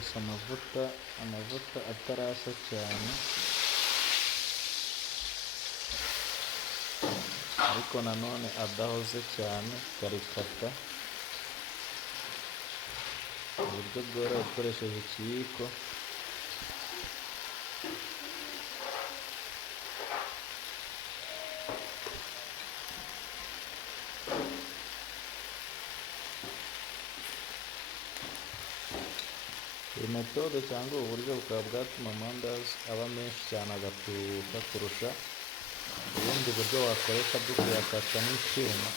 gukoresha amavuta atarashya cyane, ariko nanone adahoze cyane, ukarikata mu buryo bworoshye ukoresheje ikiyiko. Iyi metode cyangwa ubu buryo bukaba bwatuma amandazi aba menshi cyane agatubuka kurusha ubundi buryo wakoresha bwo kuyakata n'icyuma.